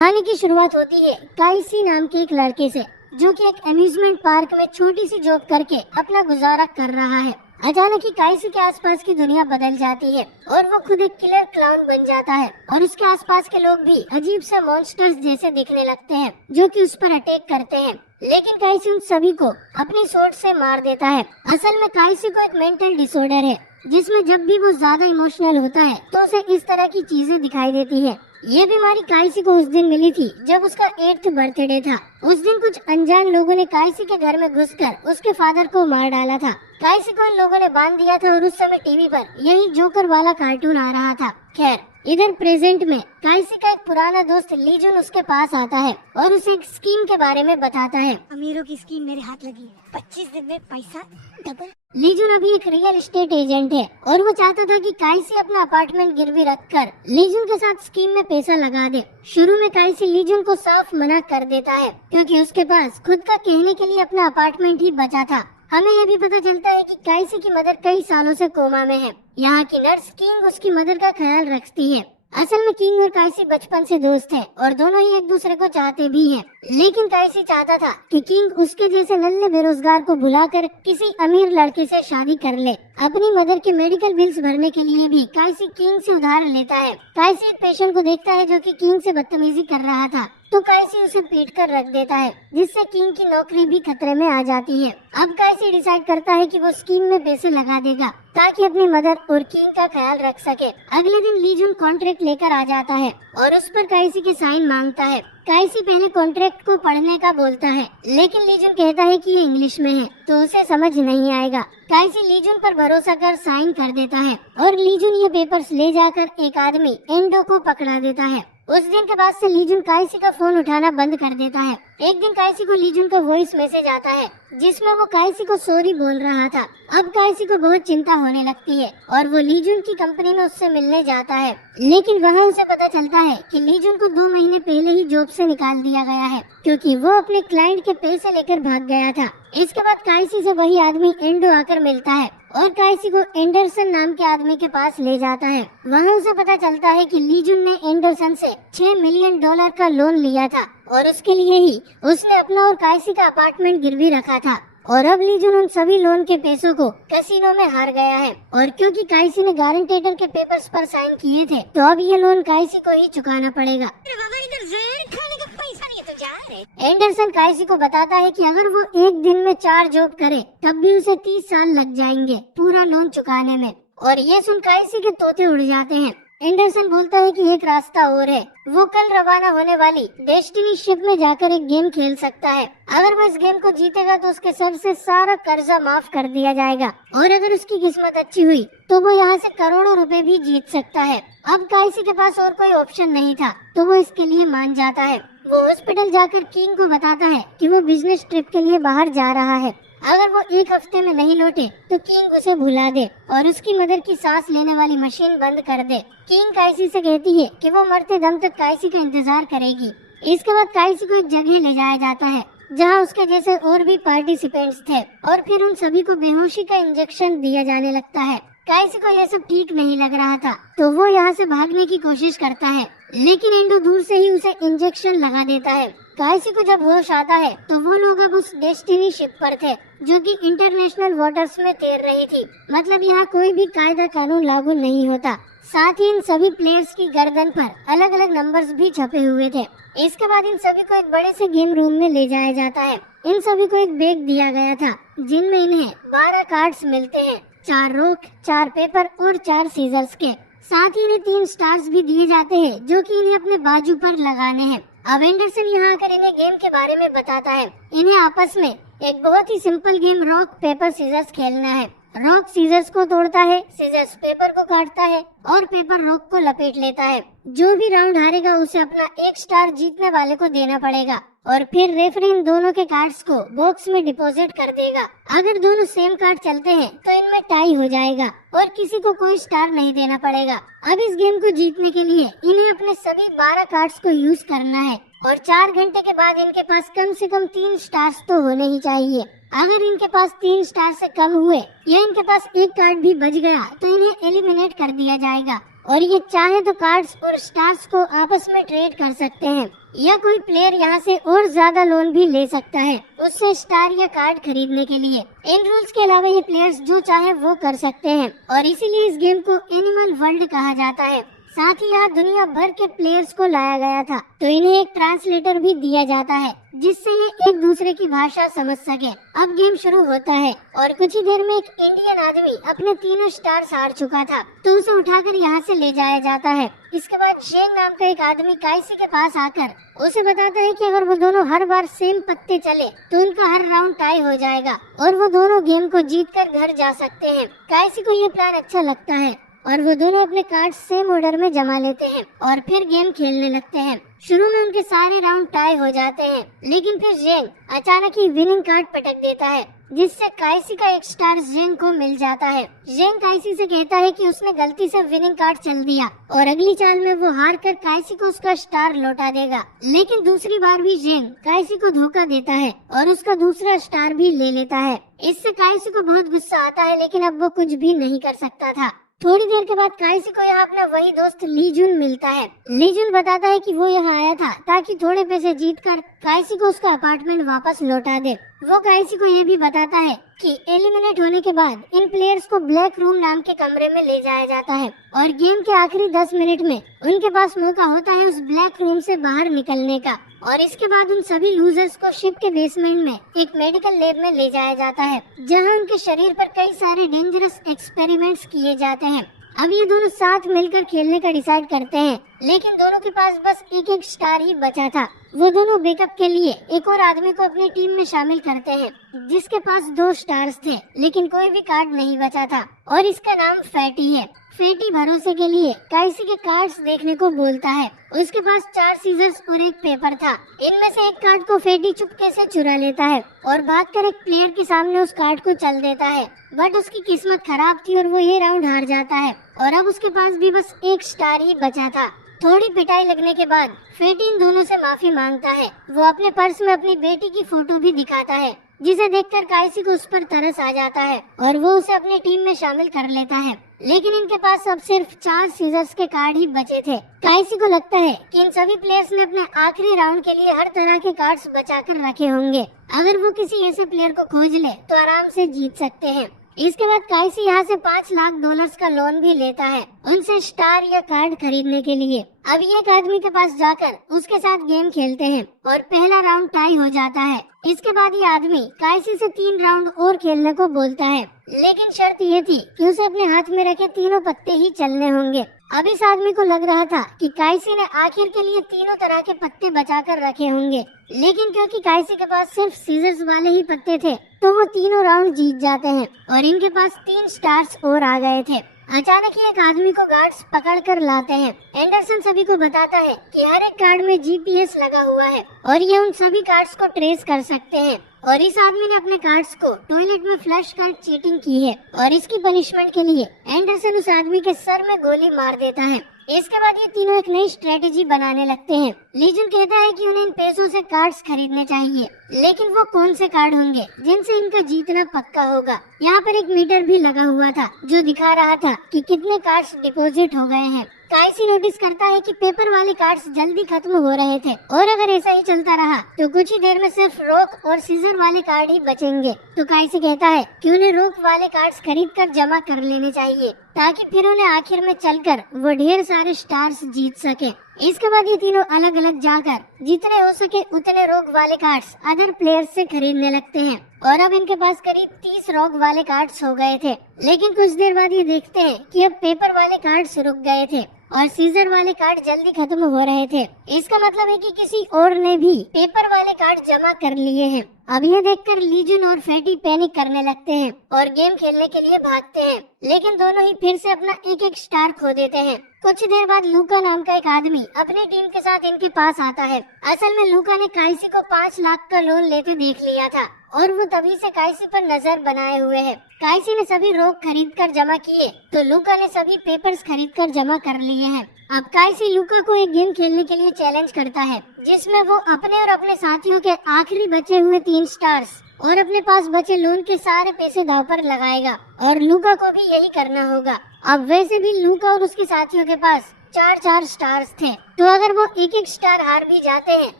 कहानी की शुरुआत होती है काइसी नाम के एक लड़के से, जो कि एक अम्यूजमेंट पार्क में छोटी सी जॉब करके अपना गुजारा कर रहा है। अचानक ही काइसी के आसपास की दुनिया बदल जाती है और वो खुद एक किलर क्लाउन बन जाता है और उसके आसपास के लोग भी अजीब सा मॉन्स्टर्स जैसे दिखने लगते हैं, जो कि उस पर अटैक करते हैं। लेकिन काइसी उन सभी को अपनी सोच से मार देता है। असल में काइसी को एक मेंटल डिसऑर्डर है, जिसमें जब भी वो ज्यादा इमोशनल होता है तो उसे इस तरह की चीजें दिखाई देती है। ये बीमारी काइसी को उस दिन मिली थी जब उसका 8th बर्थडे था। उस दिन कुछ अनजान लोगों ने काइसी के घर में घुसकर उसके फादर को मार डाला था। काइसी को इन लोगों ने बांध दिया था और उस समय टीवी पर यही जोकर वाला कार्टून आ रहा था। खैर, इधर प्रेजेंट में काइसी का एक पुराना दोस्त लीजुन उसके पास आता है और उसे एक स्कीम के बारे में बताता है। अमीरों की स्कीम मेरे हाथ लगी है, 25 दिन में पैसा डबल। लीजुन अभी एक रियल एस्टेट एजेंट है और वो चाहता था कि काइसी अपना अपार्टमेंट गिरवी रखकर लीजुन के साथ स्कीम में पैसा लगा दे। शुरू में काइसी लीजुन को साफ मना कर देता है, क्योंकि उसके पास खुद का कहने के लिए अपना अपार्टमेंट ही बचा था। हमें ये भी पता चलता है कि काइसी की मदर कई सालों से कोमा में है। यहाँ की नर्स किंग उसकी मदर का ख्याल रखती है। असल में किंग और काइसी बचपन से दोस्त हैं और दोनों ही एक दूसरे को चाहते भी हैं। लेकिन काइसी चाहता था कि किंग उसके जैसे नल्ले बेरोजगार को बुलाकर किसी अमीर लड़के से शादी कर ले। अपनी मदर के मेडिकल बिल्स भरने के लिए भी काइसी किंग से उधार लेता है। काइसी एक पेशेंट को देखता है जो कि किंग से बदतमीजी कर रहा था, तो काइसी उसे पीट कर रख देता है, जिससे किंग की नौकरी भी खतरे में आ जाती है। अब काइसी डिसाइड करता है कि वो स्कीम में पैसे लगा देगा ताकि अपनी मदर और किंग का ख्याल रख सके। अगले दिन लीजुन कॉन्ट्रैक्ट लेकर आ जाता है और उस पर काइसी के साइन मांगता है। काइसी पहले कॉन्ट्रैक्ट को पढ़ने का बोलता है, लेकिन लीजुन कहता है कि ये इंग्लिश में है तो उसे समझ नहीं आएगा। काइसी लीजुन पर भरोसा कर साइन कर देता है और लीजुन ये पेपर्स ले जाकर एक आदमी एंडो को पकड़ा देता है। उस दिन के बाद से लीजुन काइसी का फोन उठाना बंद कर देता है। एक दिन काइसी को लीजुन का वॉइस मैसेज आता है जिसमें वो काइसी को सॉरी बोल रहा था। अब काइसी को बहुत चिंता होने लगती है और वो लीजुन की कंपनी में उससे मिलने जाता है, लेकिन वहाँ उसे पता चलता है कि लीजुन को 2 महीने पहले ही जॉब से निकाल दिया गया है, क्योंकि वो अपने क्लाइंट के पैसे लेकर भाग गया था। इसके बाद काइसी से वही आदमी एंडो आकर मिलता है और काइसी को एंडरसन नाम के आदमी के पास ले जाता है। वहाँ उसे पता चलता है कि लीजुन ने एंडरसन से $6 मिलियन का लोन लिया था और उसके लिए ही उसने अपना और काइसी का अपार्टमेंट गिरवी रखा था। और अब लीजुन उन सभी लोन के पैसों को कैसीनो में हार गया है, और क्योंकि काइसी ने गारंटेटर के पेपर्स पर साइन किए थे, तो अब ये लोन काइसी को ही चुकाना पड़ेगा। खाने का पैसा नहीं है तो जा रहे। एंडरसन काइसी को बताता है कि अगर वो एक दिन में 4 जॉब करे तब भी उसे 30 साल लग जाएंगे पूरा लोन चुकाने में। और ये सुन काइसी के तोते उड़ जाते हैं। एंडरसन बोलता है कि एक रास्ता और है, वो कल रवाना होने वाली डेस्टिनी शिप में जाकर एक गेम खेल सकता है। अगर वो इस गेम को जीतेगा तो उसके सर से सारा कर्जा माफ कर दिया जाएगा, और अगर उसकी किस्मत अच्छी हुई तो वो यहाँ से करोड़ों रुपए भी जीत सकता है। अब काइसी के पास और कोई ऑप्शन नहीं था, तो वो इसके लिए मान जाता है। वो हॉस्पिटल जाकर किंग को बताता है कि वो बिजनेस ट्रिप के लिए बाहर जा रहा है। अगर वो 1 हफ्ते में नहीं लौटे तो किंग उसे भुला दे और उसकी मदर की सांस लेने वाली मशीन बंद कर दे। किंग काइसी से कहती है कि वो मरते दम तक काइसी का इंतजार करेगी। इसके बाद काइसी को एक जगह ले जाया जाता है जहां उसके जैसे और भी पार्टिसिपेंट्स थे, और फिर उन सभी को बेहोशी का इंजेक्शन दिया जाने लगता है। काइसी को यह सब ठीक नहीं लग रहा था, तो वो यहाँ से भागने की कोशिश करता है, लेकिन एंडो दूर से ही उसे इंजेक्शन लगा देता है। काइसी को जब होश आता है तो वो लोग अब उस डेस्टिनी शिप पर थे जो कि इंटरनेशनल वाटर्स में तैर रही थी। मतलब यहाँ कोई भी कायदा कानून लागू नहीं होता। साथ ही इन सभी प्लेयर्स की गर्दन पर अलग अलग नंबर्स भी छपे हुए थे। इसके बाद इन सभी को एक बड़े से गेम रूम में ले जाया जाता है। इन सभी को एक बैग दिया गया था जिनमें इन्हें 12 कार्ड्स मिलते हैं, 4 रॉक, 4 पेपर और 4 सीजर्स के। साथ ही इन्हें 3 स्टार्स भी दिए जाते हैं जो कि इन्हें अपने बाजू पर लगाने हैं। अब एंडरसन यहाँ आकर इन्हें गेम के बारे में बताता है। इन्हें आपस में एक बहुत ही simple game rock paper scissors खेलना है। रॉक सीजर्स को तोड़ता है, सीजर्स पेपर को काटता है और पेपर रॉक को लपेट लेता है। जो भी राउंड हारेगा उसे अपना 1 स्टार जीतने वाले को देना पड़ेगा, और फिर रेफरी इन दोनों के कार्ड्स को बॉक्स में डिपॉजिट कर देगा। अगर दोनों सेम कार्ड चलते हैं तो इनमें टाई हो जाएगा और किसी को कोई स्टार नहीं देना पड़ेगा। अब इस गेम को जीतने के लिए इन्हें अपने सभी 12 कार्ड्स को यूज करना है, और 4 घंटे के बाद इनके पास कम से कम 3 स्टार्स तो होने ही चाहिए। अगर इनके पास 3 स्टार से कम हुए या इनके पास एक कार्ड भी बच गया तो इन्हें एलिमिनेट कर दिया जाएगा, और ये चाहे तो कार्ड्स और स्टार्स को आपस में ट्रेड कर सकते हैं। या कोई प्लेयर यहाँ से और ज्यादा लोन भी ले सकता है उससे स्टार या कार्ड खरीदने के लिए। इन रूल्स के अलावा ये प्लेयर्स जो चाहे वो कर सकते हैं और इसीलिए इस गेम को एनिमल वर्ल्ड कहा जाता है। साथ ही यहाँ दुनिया भर के प्लेयर्स को लाया गया था तो इन्हें एक ट्रांसलेटर भी दिया जाता है जिससे ये एक दूसरे की भाषा समझ सके। अब गेम शुरू होता है और कुछ ही देर में एक इंडियन आदमी अपने तीनों स्टार्स हार चुका था तो उसे उठाकर यहाँ से ले जाया जाता है। इसके बाद शेंग नाम का एक आदमी काइसी के पास आकर उसे बताता है कि अगर वो दोनों हर बार सेम पत्ते चले तो उनका हर राउंड टाई हो जाएगा और वो दोनों गेम को जीतकर घर जा सकते हैं। काइसी को ये प्लान अच्छा लगता है और वो दोनों अपने कार्ड सेम ऑर्डर में जमा लेते हैं और फिर गेम खेलने लगते हैं। शुरू में उनके सारे राउंड टाई हो जाते हैं लेकिन फिर जेंग अचानक ही विनिंग कार्ड पटक देता है जिससे काइसी का एक स्टार जेंग को मिल जाता है। जेंग काइसी से कहता है कि उसने गलती से विनिंग कार्ड चल दिया और अगली चाल में वो हार कर काइसी को उसका स्टार लौटा देगा। लेकिन दूसरी बार भी जेंग काइसी को धोखा देता है और उसका दूसरा स्टार भी ले लेता है। इससे काइसी को बहुत गुस्सा आता है लेकिन अब वो कुछ भी नहीं कर सकता था। थोड़ी देर के बाद काइसी को यहाँ अपना वही दोस्त ली जुन मिलता है। ली जुन बताता है कि वो यहाँ आया था ताकि थोड़े पैसे जीतकर काइसी को उसका अपार्टमेंट वापस लौटा दे। वो काइसी को ये भी बताता है कि एलिमिनेट होने के बाद इन प्लेयर्स को ब्लैक रूम नाम के कमरे में ले जाया जाता है और गेम के आखिरी 10 मिनट में उनके पास मौका होता है उस ब्लैक रूम से बाहर निकलने का और इसके बाद उन सभी लूजर्स को शिप के बेसमेंट में एक मेडिकल लैब में ले जाया जाता है जहां उनके शरीर पर कई सारे डेंजरस एक्सपेरिमेंट्स किए जाते हैं। अब ये दोनों साथ मिलकर खेलने का डिसाइड करते हैं लेकिन दोनों के पास बस एक स्टार ही बचा था। वो दोनों बैकअप के लिए एक और आदमी को अपनी टीम में शामिल करते हैं जिसके पास 2 स्टार्स थे लेकिन कोई भी कार्ड नहीं बचा था और इसका नाम फैटी है। फैटी भरोसे के लिए काइसी के कार्ड्स देखने को बोलता है। उसके पास 4 सीजर्स और एक पेपर था। इनमें से एक कार्ड को फैटी चुपके से चुरा लेता है और भागकर एक प्लेयर के सामने उस कार्ड को चल देता है बट उसकी किस्मत खराब थी और वो ये राउंड हार जाता है और अब उसके पास भी बस एक स्टार ही बचा था। थोड़ी पिटाई लगने के बाद फैटी इन दोनों से माफी मांगता है। वो अपने पर्स में अपनी बेटी की फोटो भी दिखाता है जिसे देखकर काइसी को उस पर तरस आ जाता है और वो उसे अपनी टीम में शामिल कर लेता है। लेकिन इनके पास अब सिर्फ 4 सीजर्स के कार्ड ही बचे थे। काइसी को लगता है कि इन सभी प्लेयर्स ने अपने आखिरी राउंड के लिए हर तरह के कार्ड्स बचाकर रखे होंगे। अगर वो किसी ऐसे प्लेयर को खोज ले तो आराम से जीत सकते हैं। इसके बाद काइसी यहाँ से $5 लाख का लोन भी लेता है उनसे स्टार या कार्ड खरीदने के लिए। अब ये एक आदमी के पास जाकर उसके साथ गेम खेलते हैं और पहला राउंड टाई हो जाता है। इसके बाद ये आदमी काइसी से 3 राउंड और खेलने को बोलता है लेकिन शर्त ये थी कि उसे अपने हाथ में रखे तीनों पत्ते ही चलने होंगे। अब इस आदमी को लग रहा था कि काइसी ने आखिर के लिए तीनों तरह के पत्ते बचाकर रखे होंगे लेकिन क्योंकि काइसी के पास सिर्फ सीजर्स वाले ही पत्ते थे तो वो तीनों राउंड जीत जाते हैं और इनके पास 3 स्टार्स और आ गए थे। अचानक ही एक आदमी को गार्ड्स पकड़ कर लाते हैं। एंडरसन सभी को बताता है कि हर एक कार्ड में जीपीएस लगा हुआ है और ये उन सभी कार्ड्स को ट्रेस कर सकते हैं और इस आदमी ने अपने कार्ड्स को टॉयलेट में फ्लश कर चीटिंग की है और इसकी पनिशमेंट के लिए एंडरसन उस आदमी के सर में गोली मार देता है। इसके बाद ये तीनों एक नई स्ट्रेटेजी बनाने लगते हैं। लीजन कहता है कि उन्हें इन पैसों से कार्ड्स खरीदने चाहिए लेकिन वो कौन से कार्ड होंगे जिनसे इनका जीतना पक्का होगा। यहाँ पर एक मीटर भी लगा हुआ था जो दिखा रहा था कि कितने कार्ड्स डिपॉजिट हो गए हैं। काइसी नोटिस करता है कि पेपर वाले कार्ड्स जल्दी खत्म हो रहे थे और अगर ऐसा ही चलता रहा तो कुछ ही देर में सिर्फ रॉक और सीजर वाले कार्ड ही बचेंगे। तो काइसी कहता है कि उन्हें रॉक वाले कार्ड्स खरीदकर जमा कर लेने चाहिए ताकि फिर उन्हें आखिर में चलकर वो ढेर सारे स्टार्स जीत सके। इसके बाद ये तीनों अलग अलग जाकर जितने हो सके उतने रॉक वाले कार्ड्स अदर प्लेयर्स से खरीदने लगते हैं और अब इनके पास करीब 30 रॉक वाले कार्ड्स हो गए थे। लेकिन कुछ देर बाद ये देखते हैं कि अब पेपर वाले कार्ड्स रुक गए थे और सीजर वाले कार्ड जल्दी खत्म हो रहे थे। इसका मतलब है कि किसी और ने भी पेपर वाले कार्ड जमा कर लिए हैं। अब ये देखकर लीजन और फैटी पैनिक करने लगते हैं और गेम खेलने के लिए भागते हैं लेकिन दोनों ही फिर से अपना एक स्टार खो देते हैं। कुछ देर बाद लूका नाम का एक आदमी अपनी टीम के साथ इनके पास आता है। असल में लूका ने काइसी को 5 लाख का लोन लेते देख लिया था और वो तभी से काइसी पर नजर बनाए हुए है। काइसी ने सभी रॉक खरीद कर जमा किए तो लूका ने सभी पेपर्स खरीद कर जमा कर लिए हैं। अब काइसी लूका को एक गेम खेलने के लिए चैलेंज करता है जिसमें वो अपने और अपने साथियों के आखिरी बचे हुए 3 स्टार्स और अपने पास बचे लोन के सारे पैसे दांव पर लगाएगा और लूका को भी यही करना होगा। अब वैसे भी लूका और उसके साथियों के पास 4-4 स्टार्स थे, तो अगर वो एक एक स्टार हार भी जाते हैं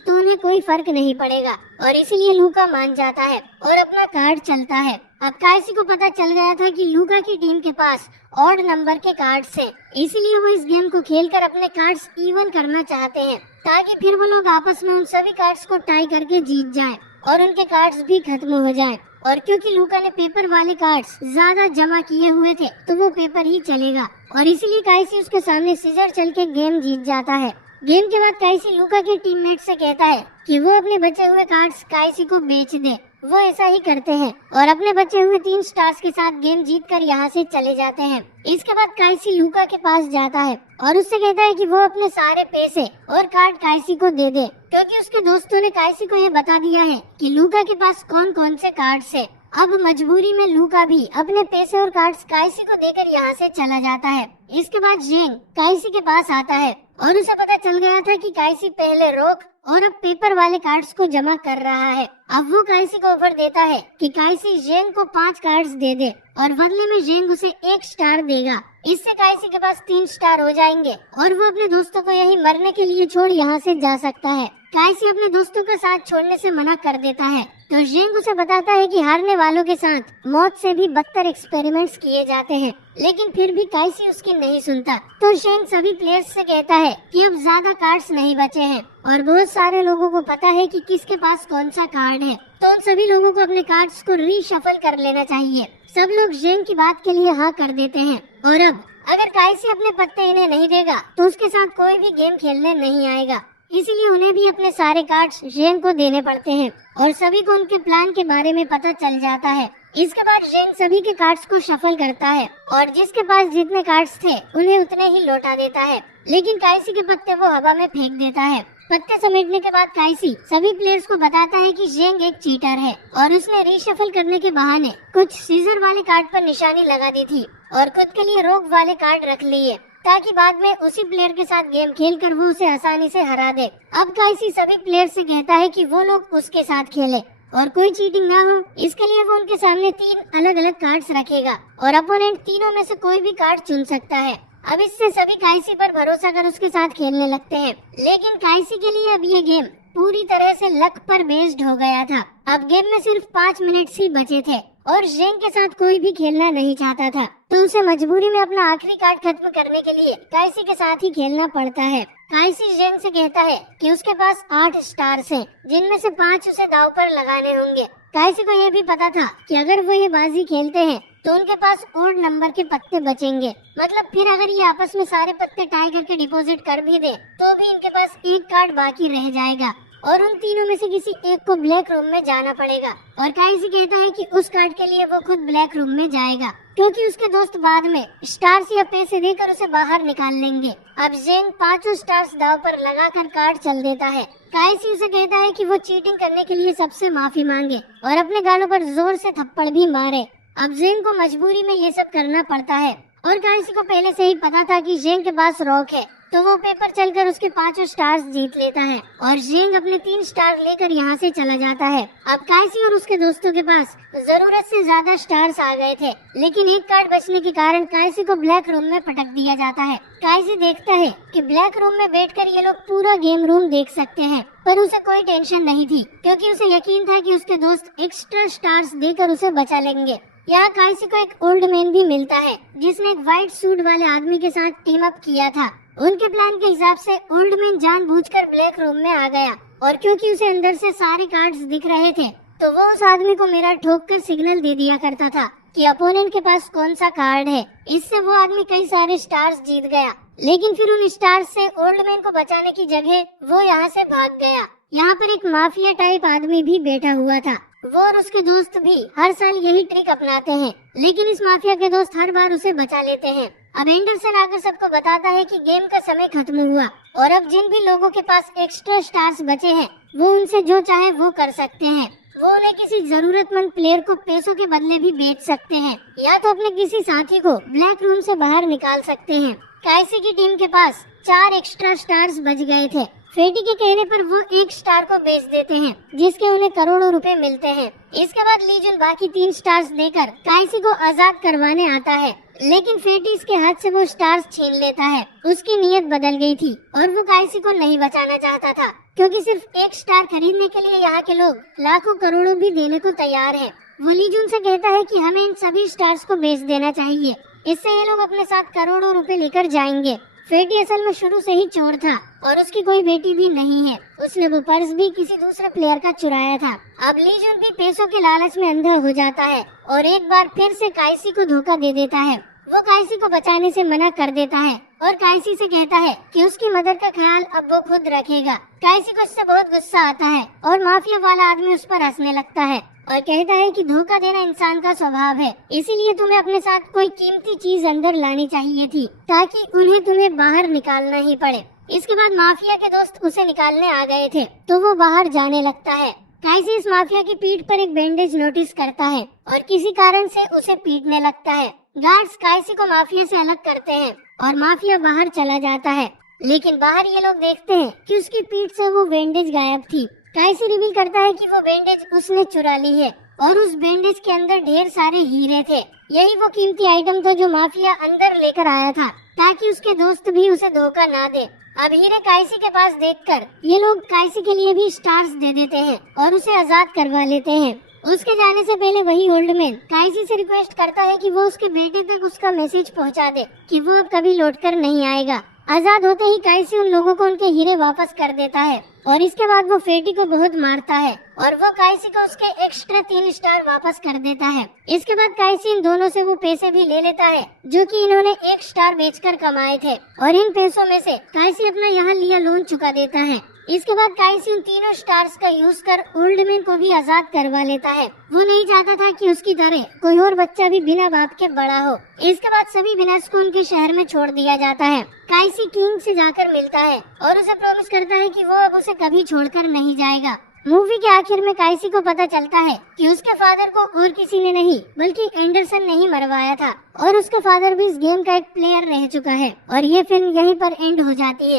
तो उन्हें कोई फर्क नहीं पड़ेगा और इसीलिए लूका मान जाता है और अपना कार्ड चलता है। अब काइसी को पता चल गया था कि लूका की टीम के पास ऑड नंबर के कार्ड्स हैं, इसीलिए वो इस गेम को खेलकर अपने कार्ड्स इवन करना चाहते हैं ताकि फिर वो लोग आपस में उन सभी कार्ड्स को टाई करके जीत जाएं और उनके कार्ड्स भी खत्म हो जाएं। और क्योंकि लूका ने पेपर वाले कार्ड्स ज्यादा जमा किए हुए थे तो वो पेपर ही चलेगा और इसीलिए काइसी उसके सामने सीजर चल के गेम जीत जाता है। गेम के बाद काइसी लूका के टीममेट से कहता है कि वो अपने बचे हुए कार्ड्स काइसी को बेच दे। वो ऐसा ही करते हैं और अपने बचे हुए 3 स्टार्स के साथ गेम जीतकर यहाँ से चले जाते हैं। इसके बाद काइसी लूका के पास जाता है और उससे कहता है कि वो अपने सारे पैसे और कार्ड काइसी को दे दे, क्योंकि उसके दोस्तों ने काइसी को ये बता दिया है कि लूका के पास कौन कौन से कार्ड्स है। अब मजबूरी में लूका भी अपने पैसे और कार्ड्स काइसी को देकर यहाँ से चला जाता है। इसके बाद जेंग काइसी के पास आता है और उसे पता चल गया था कि काइसी पहले रॉक और अब पेपर वाले कार्ड्स को जमा कर रहा है। अब वो काइसी को ऑफर देता है कि काइसी जेंग को 5 कार्ड्स दे दे और बदले में जेंग उसे 1 स्टार देगा। इससे काइसी के पास 3 स्टार हो जाएंगे और वो अपने दोस्तों को यही मरने के लिए छोड़ यहाँ से जा सकता है। काइसी अपने दोस्तों का साथ छोड़ने से मना कर देता है तो जेंग उसे बताता है कि हारने वालों के साथ मौत से भी बदतर एक्सपेरिमेंट्स किए जाते हैं, लेकिन फिर भी काइसी उसकी नहीं सुनता। तो जेंग सभी प्लेयर्स से कहता है कि अब ज्यादा कार्ड्स नहीं बचे हैं और बहुत सारे लोगों को पता है कि किसके पास कौन सा कार्ड है, तो उन सभी लोगों को अपने कार्ड्स को रीशफल कर लेना चाहिए। सब लोग जेंग की बात के लिए हाँ कर देते हैं और अब अगर काइसी अपने पत्ते इन्हें नहीं देगा तो उसके साथ कोई भी गेम खेलने नहीं आएगा, इसीलिए उन्हें भी अपने सारे कार्ड्स जेंग को देने पड़ते हैं और सभी को उनके प्लान के बारे में पता चल जाता है। इसके बाद जेंग सभी के कार्ड्स को शफल करता है और जिसके पास जितने कार्ड्स थे उन्हें उतने ही लौटा देता है, लेकिन काइसी के पत्ते वो हवा में फेंक देता है। पत्ते समेटने के बाद काइसी सभी प्लेयर्स को बताता है कि जेंग एक चीटर है और उसने रीशफल करने के बहाने कुछ सीजर वाले कार्ड पर निशानी लगा दी थी और खुद के लिए रोग वाले कार्ड रख लिए ताकि बाद में उसी प्लेयर के साथ गेम खेलकर वो उसे आसानी से हरा दे। अब काइसी सभी प्लेयर से कहता है कि वो लोग उसके साथ खेले और कोई चीटिंग ना हो, इसके लिए वो उनके सामने 3 अलग अलग कार्ड्स रखेगा और अपोनेंट तीनों में से कोई भी कार्ड चुन सकता है। अब इससे सभी काइसी पर भरोसा कर उसके साथ खेलने लगते हैं, लेकिन काइसी के लिए अब ये गेम पूरी तरह से लक पर बेस्ड हो गया था। अब गेम में सिर्फ 5 मिनट ही बचे थे और जेंग के साथ कोई भी खेलना नहीं चाहता था, तो उसे मजबूरी में अपना आखिरी कार्ड खत्म करने के लिए काइसी के साथ ही खेलना पड़ता है। काइसी जेंग से कहता है कि उसके पास 8 स्टार्स हैं, जिनमें से 5 उसे दाव पर लगाने होंगे। काइसी को यह भी पता था कि अगर वो ये बाजी खेलते हैं तो उनके पास ओड नंबर के पत्ते बचेंगे, मतलब फिर अगर ये आपस में सारे पत्ते टाई करके डिपॉजिट कर भी दे तो भी इनके पास एक कार्ड बाकी रह जाएगा और उन तीनों में से किसी एक को ब्लैक रूम में जाना पड़ेगा। और काइसी कहता है कि उस कार्ड के लिए वो खुद ब्लैक रूम में जाएगा, क्योंकि उसके दोस्त बाद में स्टार्स या पैसे देकर उसे बाहर निकाल लेंगे। अब जेंग 5 स्टार्स दाव पर लगाकर कार्ड चल देता है। काइसी उसे कहता है कि वो चीटिंग करने के लिए सबसे माफी मांगे और अपने गालों पर जोर से थप्पड़ भी मारे। अब जेंग को मजबूरी में ये सब करना पड़ता है और काइसी को पहले से ही पता था कि जेंग के पास रॉक है, तो वो पेपर चलकर उसके 5 स्टार्स जीत लेता है और जेंग अपने 3 स्टार लेकर यहाँ से चला जाता है। अब काइसी और उसके दोस्तों के पास जरूरत से ज्यादा स्टार्स आ गए थे, लेकिन एक कार्ड बचने के कारण काइसी को ब्लैक रूम में पटक दिया जाता है। काइसी देखता है कि ब्लैक रूम में बैठकर ये लोग पूरा गेम रूम देख सकते हैं, पर उसे कोई टेंशन नहीं थी, क्योंकि उसे यकीन था कि उसके दोस्त एक्स्ट्रा स्टार्स देकर उसे बचा लेंगे। यहाँ काइसी को एक ओल्ड मैन भी मिलता है जिसने एक व्हाइट सूट वाले आदमी के साथ टीम अप किया था। उनके प्लान के हिसाब से ओल्ड मैन जानबूझकर ब्लैक रूम में आ गया और क्योंकि उसे अंदर से सारे कार्ड्स दिख रहे थे तो वो उस आदमी को मिरर ठोक कर सिग्नल दे दिया करता था कि अपोनेंट के पास कौन सा कार्ड है। इससे वो आदमी कई सारे स्टार्स जीत गया, लेकिन फिर उन स्टार्स से ओल्ड मैन को बचाने की जगह वो यहाँ से भाग गया। यहाँ पर एक माफिया टाइप आदमी भी बैठा हुआ था। वो और उसके दोस्त भी हर साल यही ट्रिक अपनाते हैं, लेकिन इस माफिया के दोस्त हर बार उसे बचा लेते हैं। अब एंडरसन आकर सबको बताता है कि गेम का समय खत्म हुआ और अब जिन भी लोगों के पास एक्स्ट्रा स्टार्स बचे हैं वो उनसे जो चाहे वो कर सकते हैं। वो उन्हें किसी जरूरतमंद प्लेयर को पैसों के बदले भी बेच सकते हैं या तो अपने किसी साथी को ब्लैक रूम से बाहर निकाल सकते हैं। काइसी की टीम के पास 4 एक्स्ट्रा स्टार्स बच गए थे। फेटी के कहने पर वो एक स्टार को बेच देते हैं, जिसके उन्हें करोड़ों रुपए मिलते हैं। इसके बाद ली जुन बाकी 3 स्टार्स देकर काइसी को आजाद करवाने आता है, लेकिन फेटी इसके हाथ से वो स्टार्स छीन लेता है। उसकी नीयत बदल गई थी और वो काइसी को नहीं बचाना चाहता था, क्योंकि सिर्फ एक स्टार खरीदने के लिए यहाँ के लोग लाखों करोड़ों भी देने को तैयार है। वो ली जुन से कहता है कि हमें इन सभी स्टार्स को बेच देना चाहिए, इससे ये लोग अपने साथ करोड़ों रुपए लेकर जाएंगे। फेटी असल में शुरू से ही चोर था और उसकी कोई बेटी भी नहीं है। उसने वो पर्स भी किसी दूसरे प्लेयर का चुराया था। अब ली जुन भी पैसों के लालच में अंधा हो जाता है और एक बार फिर से काइसी को धोखा दे देता है। वो काइसी को बचाने से मना कर देता है और काइसी से कहता है कि उसकी मदद का ख्याल अब वो खुद रखेगा। काइसी को इससे बहुत गुस्सा आता है और माफिया वाला आदमी उस पर हंसने लगता है और कहता है कि धोखा देना इंसान का स्वभाव है, इसीलिए तुम्हें अपने साथ कोई कीमती चीज अंदर लानी चाहिए थी ताकि उन्हें तुम्हें बाहर निकालना ही पड़े। इसके बाद माफिया के दोस्त उसे निकालने आ गए थे, तो वो बाहर जाने लगता है। काइसी इस माफिया की पीठ पर एक बैंडेज नोटिस करता है और किसी कारण से उसे पीटने लगता है। गार्ड्स काइसी को माफिया से अलग करते हैं और माफिया बाहर चला जाता है, लेकिन बाहर ये लोग देखते हैं कि उसकी पीठ से वो बैंडेज गायब थी। काइसी रिवील करता है कि वो बैंडेज उसने चुरा ली है और उस बैंडेज के अंदर ढेर सारे हीरे थे। यही वो कीमती आइटम था जो माफिया अंदर लेकर आया था, ताकि उसके दोस्त भी उसे धोखा ना दे। अब हीरे काइसी के पास देखकर ये लोग काइसी के लिए भी स्टार्स दे देते हैं और उसे आजाद करवा लेते हैं। उसके जाने से पहले वही ओल्ड मैन काइसी से रिक्वेस्ट करता है कि वो उसके बेटे तक उसका मैसेज पहुंचा दे कि वो अब कभी लौटकर नहीं आएगा। आजाद होते ही काइसी उन लोगों को उनके हीरे वापस कर देता है और इसके बाद वो फेटी को बहुत मारता है और वो काइसी को उसके एक्स्ट्रा 3 स्टार वापस कर देता है। इसके बाद काइसी इन दोनों से वो पैसे भी ले लेता है जो कि इन्होंने 1 स्टार बेचकर कमाए थे और इन पैसों में से काइसी अपना यहाँ लिया लोन चुका देता है। इसके बाद काइसी उन तीनों स्टार्स का यूज कर ओल्ड मैन को भी आजाद करवा लेता है। वो नहीं चाहता था कि उसकी तरह कोई और बच्चा भी बिना बाप के बड़ा हो। इसके बाद सभी विनर्स को उनके शहर में छोड़ दिया जाता है। काइसी किंग से जाकर मिलता है और उसे प्रॉमिस करता है कि वो अब उसे कभी छोड़कर नहीं जाएगा। मूवी के आखिर में काइसी को पता चलता है कि उसके फादर को और किसी ने नहीं बल्कि एंडरसन ने ही मरवाया था और उसका फादर भी इस गेम का एक प्लेयर रह चुका है और ये फिल्म यहीं पर एंड हो जाती है।